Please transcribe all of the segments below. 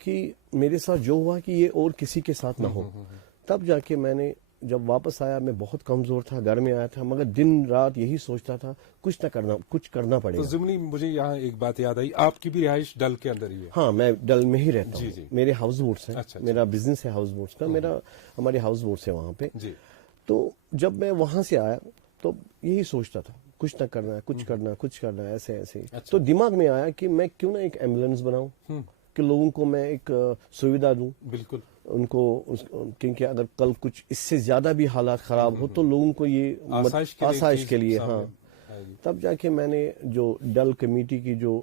کہ میرے ساتھ جو ہوا کہ یہ اور کسی کے ساتھ نہ ہو. تب جا کے میں نے جب واپس آیا میں بہت کمزور تھا, گھر میں آیا تھا, مگر دن رات یہی سوچتا تھا کچھ کرنا پڑے تو گا. ضمنی مجھے یہاں ایک بات یاد آئی, آپ کی بھی رہائش ڈل کے اندر ہی ہے؟ ہاں, میں ڈل میں ہی رہتا جی ہوں. جی. میرے ہاؤس بوٹس ہیں. اچھا. میرا بزنس ہے ہاؤس بوٹس کا. ہمارے ہاؤس بوٹس ہے وہاں پہ. جی. تو جب میں وہاں سے آیا تو یہی سوچتا تھا کچھ نہ کرنا ہے, کچھ کرنا ہے, ایسے. تو دماغ میں آیا کہ میں کیوں نہ ایک ایمبولینس بناؤں کہ لوگوں کو میں ایک سویدھا دوں. بالکل. ان کو کیونکہ اگر کل کچھ اس سے زیادہ بھی حالات خراب ہو تو لوگوں کو یہ آسائش کے لیے. ہاں, تب جا کے میں نے جو ڈل کمیٹی کی جو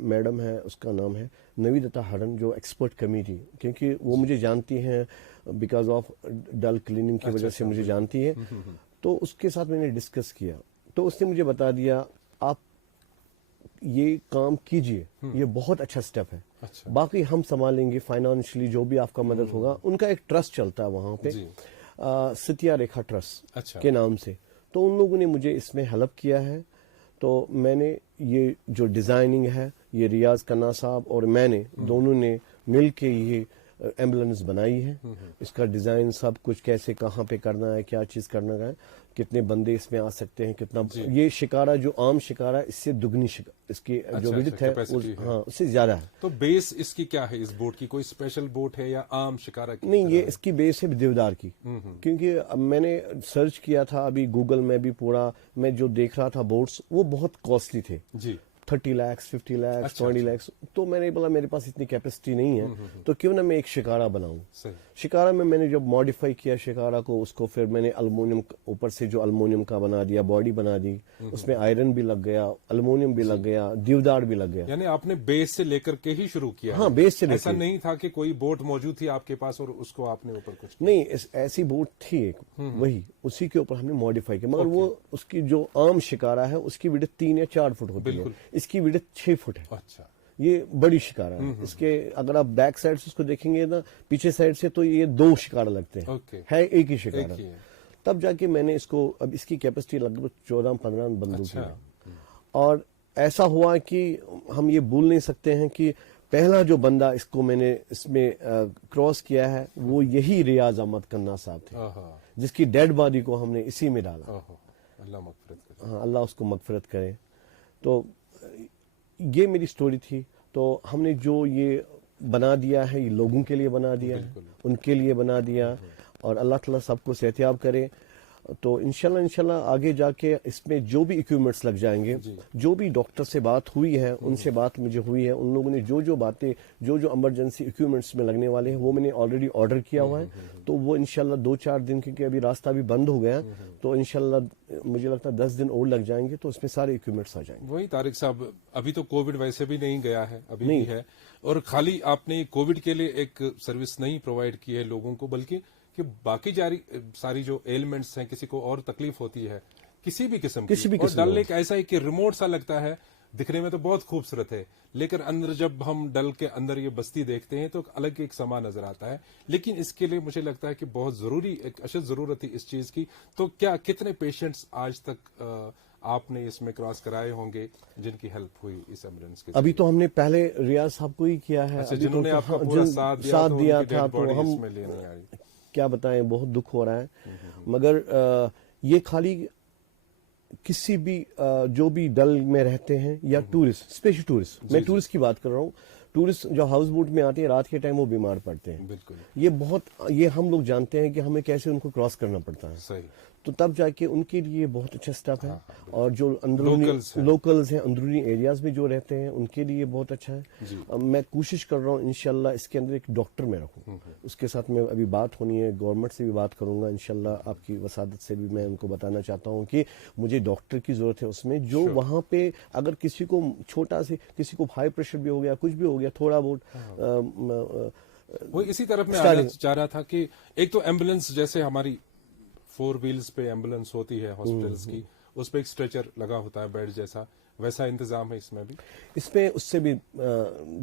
میڈم ہے اس کا نام ہے نویدتا ہرن, جو ایکسپرٹ کمیٹی, کیونکہ وہ مجھے جانتی ہیں بیکاز آف ڈل کلیننگ کی وجہ سے مجھے جانتی ہے. تو اس کے ساتھ میں نے ڈسکس کیا تو اس نے مجھے بتا دیا آپ یہ کام کیجئے, یہ بہت اچھا سٹیپ ہے. باقی ہم سنبھالیں گے فائنانشلی, جو بھی آپ کا مدد ہوگا. ان کا ایک ٹرسٹ چلتا ہے وہاں پہ, ستیا ریکھا ٹرسٹ کے نام سے. تو ان لوگوں نے مجھے اس میں ہیلپ کیا ہے. تو میں نے یہ جو ڈیزائننگ ہے یہ ریاض کنا صاحب اور میں نے دونوں نے مل کے یہ ایمبولینس بنائی ہے. اس کا ڈیزائن سب کچھ کیسے کہاں پہ کرنا ہے, کیا چیز کرنا ہے, کتنے بندے اس میں آ سکتے ہیں, کتنا یہ شکارہ جو عام شکارہ اس سے دگنی اس کی جو وڈت ہے ہاں اس سے زیادہ ہے. تو بیس اس کی کیا ہے, اس بوٹ کی کوئی اسپیشل بوٹ ہے یا عام شکارہ کی؟ نہیں, یہ اس کی بیس ہے دیودار کی. کیونکہ میں نے سرچ کیا تھا ابھی گوگل میں بھی پورا, میں جو دیکھ رہا تھا بوٹس وہ بہت کاسٹلی تھے. جی. 30 لاکھ 50 لاکھ 20 لاکھ. تو میں نے بولا میرے پاس اتنی کیپیسٹی نہیں ہے تو کیوں نہ میں ایک شکارہ بناؤں. شکارہ میں نے جب ماڈیفائی کیا شکارہ کو, اس کو پھر میں نے المونیم اوپر سے جو المونیم کا بنا دیا, باڈی بنا دی, اس میں آئرن بھی لگ گیا, المونیم بھی لگ گیا, دیودار بھی لگ گیا. یعنی آپ نے بیس سے لے کر کے ہی شروع کیا؟ ہاں, بیس سے. ایسا نہیں تھا کہ کوئی بوٹ موجود تھی آپ کے پاس اور اس کو آپ نے اوپر کچھ؟ نہیں, ایسی بوٹ تھی ایک, وہی اسی کے اوپر ہم نے ماڈیفائی کیا. مگر وہ اس کی جو عام شکارہ ہے اس کی وڈت 3 یا 4 فٹ ہوتی ہے, اس کی وڈت 6 فٹ ہے. اچھا. یہ بڑی شکارہ ہے. اس کے اگر آپ بیک سائڈ سے اس کو دیکھیں گے نا, پیچھے سائڈ سے, تو یہ 2 شکارہ لگتے ہیں. ہے ایک ہی شکارہ. تب جا کے میں نے اس کو, اب اس کی کیپیسٹی لگ بھگ 14-15 بندوقیں ہیں. اور ایسا ہوا کہ ہم یہ بھول نہیں سکتے ہیں کہ پہلا جو بندہ اس کو میں نے اس میں کراس کیا ہے وہ یہی ریاض احمد کنا صاحب تھے, جس کی ڈیڈ باڈی کو ہم نے اسی میں ڈالا. اللہ مغفرت کرے. ہاں, اللہ اس کو مغفرت کرے. تو یہ میری سٹوری تھی. تو ہم نے جو یہ بنا دیا ہے یہ لوگوں کے لیے بنا دیا ہے, ان کے لیے بنا دیا, اور اللہ تعالیٰ سب کو صحتیاب کرے. تو انشاءاللہ آگے جا کے اس میں جو بھی ایکوپمنٹس لگ جائیں گے, جو بھی ڈاکٹر سے بات ہوئی ہے, ان سے بات مجھے ہوئی ہے, ان لوگوں نے جو باتیں جو ایمرجنسی ایکوپمنٹس میں لگنے والے ہیں وہ میں نے آلریڈی آرڈر کیا ہوا ہے. تو وہ انشاءاللہ 2-4 دن, کیونکہ ابھی راستہ بھی بند ہو گیا, تو انشاءاللہ مجھے لگتا ہے 10 دن اور لگ جائیں گے, تو اس میں سارے ایکوپمنٹس آ جائیں گے. وہی طارق صاحب, ابھی تو کووڈ ویسے بھی نہیں گیا ہے, ابھی بھی ہے, اور خالی آپ نے کووڈ کے لیے ایک سروس نہیں پرووائڈ کی ہے لوگوں کو, بلکہ کہ باقی ساری جو ایلمنٹس ہیں, کسی کو اور تکلیف ہوتی ہے کسی بھی قسم کی, اور ڈل لیک ایسا ہے کہ ریموٹ سا لگتا ہے, دکھنے میں تو بہت خوبصورت ہے, لیکن اندر جب ہم ڈل کے اندر یہ بستی دیکھتے ہیں تو الگ ایک سما نظر آتا ہے. لیکن اس کے لیے مجھے لگتا ہے کہ بہت ضروری, ایک اشد ضرورت تھی اس چیز کی. تو کیا کتنے پیشنٹس آج تک آپ نے اس میں کراس کرائے ہوں گے جن کی ہیلپ ہوئی اس ایمبولینس کے؟ ابھی تو ہم نے پہلے ریاض صاحب کو ہی کیا ہے, جنہوں نے آپ کا پورا ساتھ دیا تھا. تو ہم کیا بتائیں, بہت دکھ ہو رہا ہے. مگر یہ خالی کسی بھی جو بھی ڈل میں رہتے ہیں یا ٹورسٹ, اسپیشل ٹورسٹ, میں ٹورسٹ کی بات کر رہا ہوں, ٹورسٹ جو ہاؤس بوٹ میں آتے ہیں رات کے ٹائم وہ بیمار پڑتے ہیں. یہ ہم لوگ جانتے ہیں کہ ہمیں کیسے ان کو کراس کرنا پڑتا ہے. تو تب جا کے ان کے لیے بہت اچھا سٹیپ ہے. اور جو اندرونی لوکلز ہیں, اندرونی ایریاز میں جو رہتے ہیں, ان کے لیے بہت اچھا ہے. میں کوشش کر رہا ہوں انشاءاللہ اس کے اندر ایک ڈاکٹر میں رکھوں. اس کے ساتھ میں ابھی بات ہونی ہے, گورنمنٹ سے بھی بات کروں گا انشاءاللہ. آپ کی وسادت سے بھی میں ان کو بتانا چاہتا ہوں کہ مجھے ڈاکٹر کی ضرورت ہے اس میں, جو وہاں پہ اگر کسی کو چھوٹا سے, کسی کو ہائی پریشر بھی ہو گیا, کچھ بھی ہو گیا, تھوڑا بہت. وہ اسی طرف میں آنا چاہ رہا تھا کہ ایک تو ایمبولینس جیسے ہماری 4 ویلز پہ ایمبولینس ہوتی ہے ہاسپٹلس کی, اس پہ ایک اسٹریچر لگا ہوتا ہے بیڈ جیسا, ویسا انتظام ہے اس میں بھی؟ اس میں اس سے بھی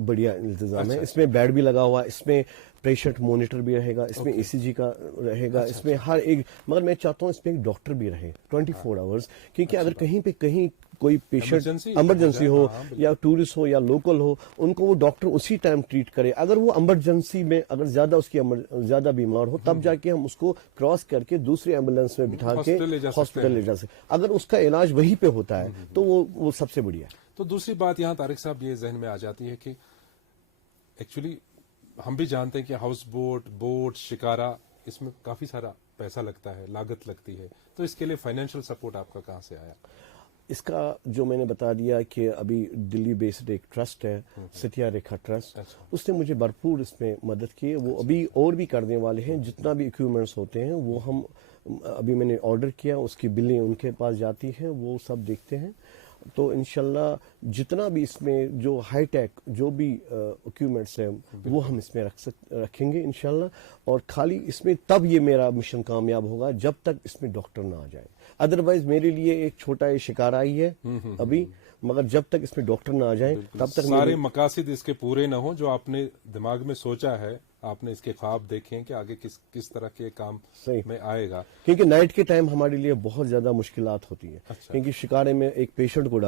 بڑھیا انتظام ہے. اس میں بیڈ بھی لگا ہوا ہے, اس میں پیشنٹ مانیٹر بھی رہے گا, اس میں ای سی جی کا رہے گا, اس میں ہر ایک. مگر میں چاہتا ہوں اس میں ایک ڈاکٹر بھی رہے 24 آورز, کیونکہ اگر کہیں پہ کہیں کوئی پیشنٹ ایمرجنسی ہو یا ٹورسٹ ہو یا لوکل ہو, ان کو وہ ڈاکٹر اسی ٹائم ٹریٹ کرے. اگر وہ ایمرجنسی میں اگر زیادہ اس کی زیادہ بیمار ہو تب جا کے ہم اس کو کراس کر کے دوسری ایمبولینس میں بٹھا کے ہاسپٹل لے جا سکتے. اگر اس کا علاج وہیں پہ ہوتا ہے تو وہ سب سے بڑھیا ہے. تو دوسری بات یہاں طارق صاحب یہ ذہن میں آ جاتی ہے کہ ایکچولی ہم بھی جانتے ہیں کہ ہاؤس بوٹ شکارا اس میں کافی سارا پیسہ لگتا ہے, لاگت لگتی ہے, تو اس کے لیے فائنینشیل سپورٹ آپ کا کہاں سے آیا؟ اس کا جو میں نے بتا دیا کہ ابھی دلی بیسڈ ایک ٹرسٹ ہے ستیا ریکھا ٹرسٹ, اس نے مجھے بھرپور اس میں مدد کی. وہ ابھی اور بھی کرنے والے ہیں, جتنا بھی ایکوپمنٹس ہوتے ہیں وہ ہم ابھی میں نے آرڈر کیا, اس کی بلیں ان کے پاس جاتی ہیں, وہ سب دیکھتے ہیں. تو انشاءاللہ جتنا بھی اس میں جو ہائی ٹیک جو بھی ایکوپمنٹس ہیں وہ ہم اس میں رکھیں گے انشاءاللہ. اور خالی اس میں تب یہ میرا مشن کامیاب ہوگا جب تک اس میں ڈاکٹر نہ آ جائے. ادروائز میرے لیے ایک چھوٹا شکار آئی ہے ابھی, مگر جب تک اس میں ڈاکٹر نہ آ جائیں تب تک سارے مقاصد اس کے پورے نہ ہوں جو آپ نے دماغ میں سوچا ہے, آپ نے اس کے خواب دیکھے ہیں کہ آگے کس طرح کے کام میں آئے گا. کیونکہ نائٹ کے ٹائم ہمارے لیے بہت زیادہ مشکلات ہوتی ہیں. کیونکہ شکارے میں ایک پیشنٹ کو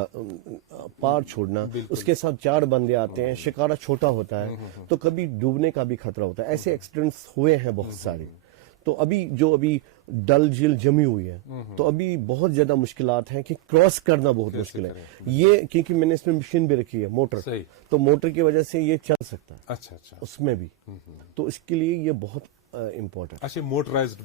پار چھوڑنا, اس کے ساتھ 4 بندے آتے ہیں, شکارا چھوٹا ہوتا ہے تو کبھی ڈوبنے کا بھی خطرہ ہوتا ہے. ایسے ایکسیڈنٹس ہوئے ہیں بہت سارے. تو ابھی ڈل جھیل جمی ہوئی ہے تو ابھی بہت زیادہ مشکلات ہیں کہ کراس کرنا بہت مشکل ہے. یہ کیونکہ میں نے اس میں مشین بھی رکھی ہے موٹر, تو موٹر کی وجہ سے یہ چل سکتا ہے. اچھا اس میں بھی, تو اس کے لیے یہ بہت امپورٹنٹ. اچھا موٹرائز.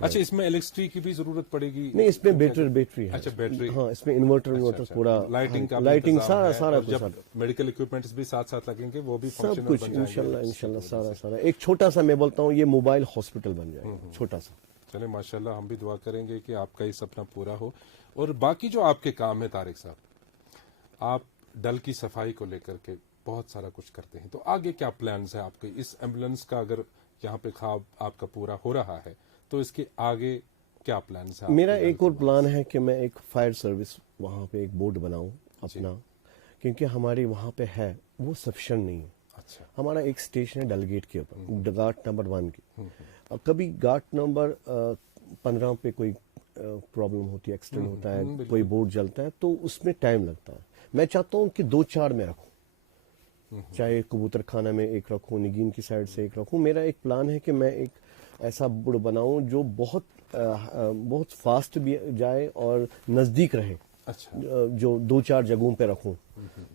اچھا اس میں الیکٹرسٹی کی بھی ضرورت پڑے گی؟ نہیں, اس میں بیٹری ہے. اچھا بیٹری, ہاں اس میں انورٹر پورا, لائٹنگ سارا کچھ. میڈیکل اکوپمنٹس بھی ساتھ لگیں گے, وہ بھی سب کچھ انشاءاللہ سارا. ایک چھوٹا سا میں بولتا ہوں یہ موبائل ہاسپٹل بن جائے گا, چھوٹا سا. چلیں ماشاءاللہ ہم بھی دعا کریں گے کہ آپ کا یہ سپنا پورا ہو. اور باقی جو آپ کے کام ہے طارق صاحب, آپ ڈل کی صفائی کو لے کر کے بہت سارا کچھ کرتے ہیں, تو آگے کیا پلانز ہیں آپ کے اس ایمبولینس کا؟ اگر یہاں پہ خواب آپ کا پورا ہو رہا ہے تو اس کے آگے کیا پلانز ہیں؟ میرا ایک اور پلان ہے کہ میں ایک فائر سروس وہاں پہ ایک بورڈ بناؤں اپنا, کیونکہ ہمارے وہاں پہ ہے وہ سفیشینٹ نہیں ہے. اچھا, ہمارا ایک اسٹیشن ہے ڈل گیٹ کے اوپر, گھاٹ نمبر 1 کی. کبھی گھاٹ نمبر 15 پہ کوئی پرابلم ہوتی ہے, ایکسیڈنٹ ہوتا ہے, کوئی بورڈ جلتا ہے, تو اس میں ٹائم لگتا ہے. میں چاہتا ہوں کہ 2-4 میں رکھوں, چاہے کبوتر خانہ میں ایک رکھوں, نگین کی سائڈ سے ایک رکھوں. میرا ایک پلان ہے کہ میں ایک ایسا بورڈ بناؤں جو بہت فاسٹ بھی جائے اور نزدیک رہے. اچھا, جو 2-4 جگہوں پہ رکھوں.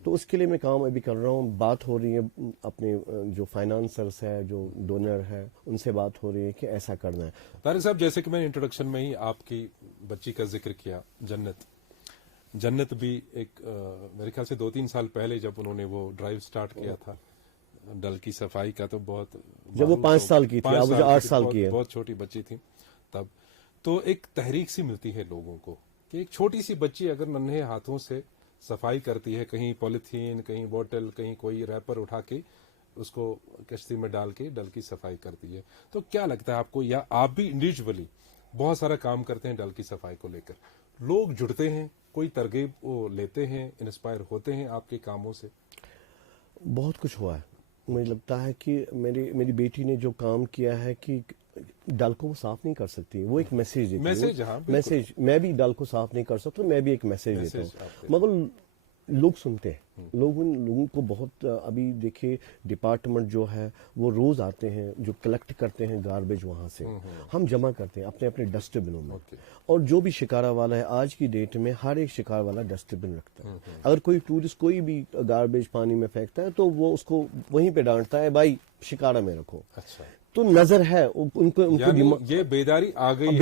تو اس کے لیے میں کام ابھی کر رہا ہوں. بات ہو رہی ہے اپنے جو فائنانسرز ہے, جو ڈونر ہے, ان سے بات ہو رہی ہے کہ ایسا کرنا ہے. طارق صاحب جیسے کہ میں نے انٹروڈکشن میں ہی آپ کی بچی کا ذکر کیا, جنت بھی ایک میرے خیال سے 2-3 سال پہلے جب انہوں نے وہ ڈرائیو سٹارٹ کیا تھا ڈل کی صفائی کا, تو بہت جب وہ 5 سال کی تھی, اب وہ 8 سال کی ہے, بہت چھوٹی بچی تھی تب. تو ایک تحریک سی ملتی ہے لوگوں کو کہ ایک چھوٹی سی بچی اگر ننھے ہاتھوں سے صفائی کرتی ہے, کہیں پولیتھین, کہیں بوٹل, کہیں کوئی ریپر اٹھا کے اس کو کشتی میں ڈال کے ڈل کی صفائی کرتی ہے, تو کیا لگتا ہے آپ کو, یا آپ بھی انڈیویجولی بہت سارا کام کرتے ہیں ڈل کی صفائی کو لے کر, لوگ جڑتے ہیں, کوئی ترغیب وہ لیتے ہیں, انسپائر ہوتے ہیں آپ کے کاموں سے؟ بہت کچھ ہوا ہے. مجھے لگتا ہے کہ میری بیٹی نے جو کام کیا ہے کہ ڈل کو وہ صاف نہیں کر سکتی, وہ ایک میسج دیتی ہے. میسج میں بھی ڈل کو صاف نہیں کر سکتا, میں بھی ایک میسج دیتا ہوں, مگر لوگ سنتے ہیں. لوگوں کو بہت, ابھی دیکھیے ڈپارٹمنٹ جو ہے وہ روز آتے ہیں, جو کلیکٹ کرتے ہیں گاربیج وہاں سے, ہم جمع کرتے ہیں اپنے اپنے ڈسٹ بنوں میں. اور جو بھی شکارا والا ہے, آج کی ڈیٹ میں ہر ایک شکار والا ڈسٹ بن رکھتا ہے. اگر کوئی ٹورسٹ کوئی بھی گاربیج پانی میں پھینکتا ہے تو وہ اس کو وہیں پہ ڈانٹتا ہے, بھائی شکارا میں رکھو. اچھا, تو نظر ہے ان کو یہ بیداری آ گئی,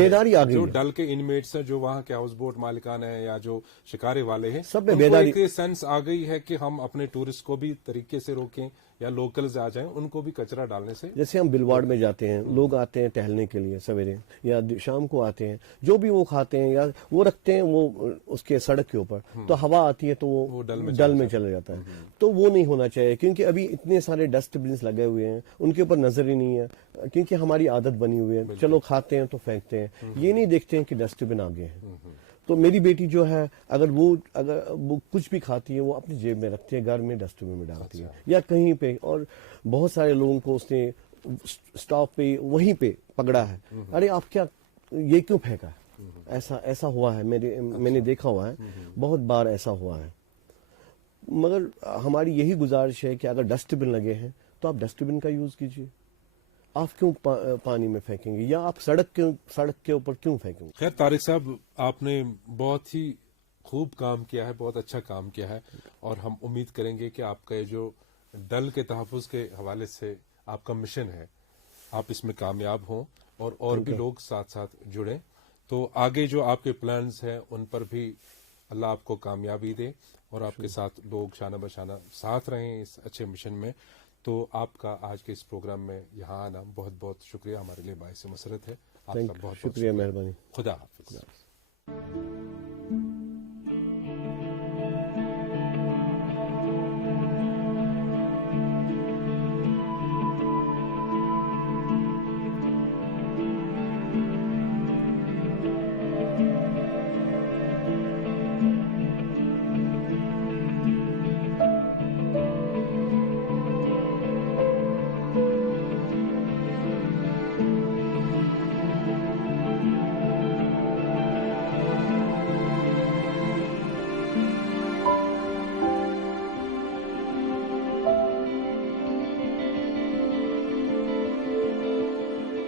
جو ڈل کے انمیٹس ہیں, جو وہاں کے ہاؤس بوٹ مالکان ہیں یا جو شکارے والے ہیں, سب میں بیداری سینس آ گئی ہے کہ ہم اپنے ٹورسٹ کو بھی طریقے سے روکیں, یا لوکلز آ جائیں ان کو بھی کچرا ڈالنے سے. جیسے ہم بلواڑ میں جاتے ہیں, لوگ آتے ہیں ٹہلنے کے لیے سویرے یا شام کو آتے ہیں, جو بھی وہ کھاتے ہیں یا وہ رکھتے ہیں وہ اس کے سڑک کے اوپر, تو ہوا آتی ہے تو وہ ڈل میں چلا جاتا ہے. تو وہ نہیں ہونا چاہیے, کیونکہ ابھی اتنے سارے ڈسٹ بنس لگے ہوئے ہیں, ان کے اوپر نظر ہی نہیں ہے, کیونکہ ہماری عادت بنی ہوئی ہے, چلو کھاتے ہیں تو پھینکتے ہیں, یہ نہیں دیکھتے ہیں کہ ڈسٹ بن آگے ہیں. تو میری بیٹی جو ہے اگر وہ کچھ بھی کھاتی ہے وہ اپنی جیب میں رکھتی ہے, گھر میں ڈسٹ بن میں ڈالتی ہے یا کہیں پہ. اور بہت سارے لوگوں کو اس نے اسٹاپ پہ وہیں پہ پکڑا ہے, ارے آپ کیا یہ کیوں پھینکا ہے, ایسا ہوا ہے، میں نے دیکھا ہوا ہے، بہت بار ایسا ہوا ہے. مگر ہماری یہی گزارش ہے کہ اگر ڈسٹ بن لگے ہیں تو آپ ڈسٹ بن کا یوز کیجیے. آپ کیوں پانی میں پھینکیں گے، یا آپ سڑک کے اوپر کیوں پھینکیں گے؟ خیر طارق صاحب، آپ نے بہت ہی خوب کام کیا ہے، بہت اچھا کام کیا ہے، اور ہم امید کریں گے کہ آپ کا یہ جو ڈل کے تحفظ کے حوالے سے آپ کا مشن ہے، آپ اس میں کامیاب ہوں اور بھی لوگ ساتھ ساتھ جڑیں. تو آگے جو آپ کے پلانز ہیں ان پر بھی اللہ آپ کو کامیابی دے، اور آپ کے ساتھ لوگ شانہ بشانہ ساتھ رہیں اس اچھے مشن میں. تو آپ کا آج کے اس پروگرام میں یہاں آنا بہت بہت شکریہ، ہمارے لیے باعث مسرت ہے. آپ کا بہت بہت شکریہ، مہربانی. خدا حافظ.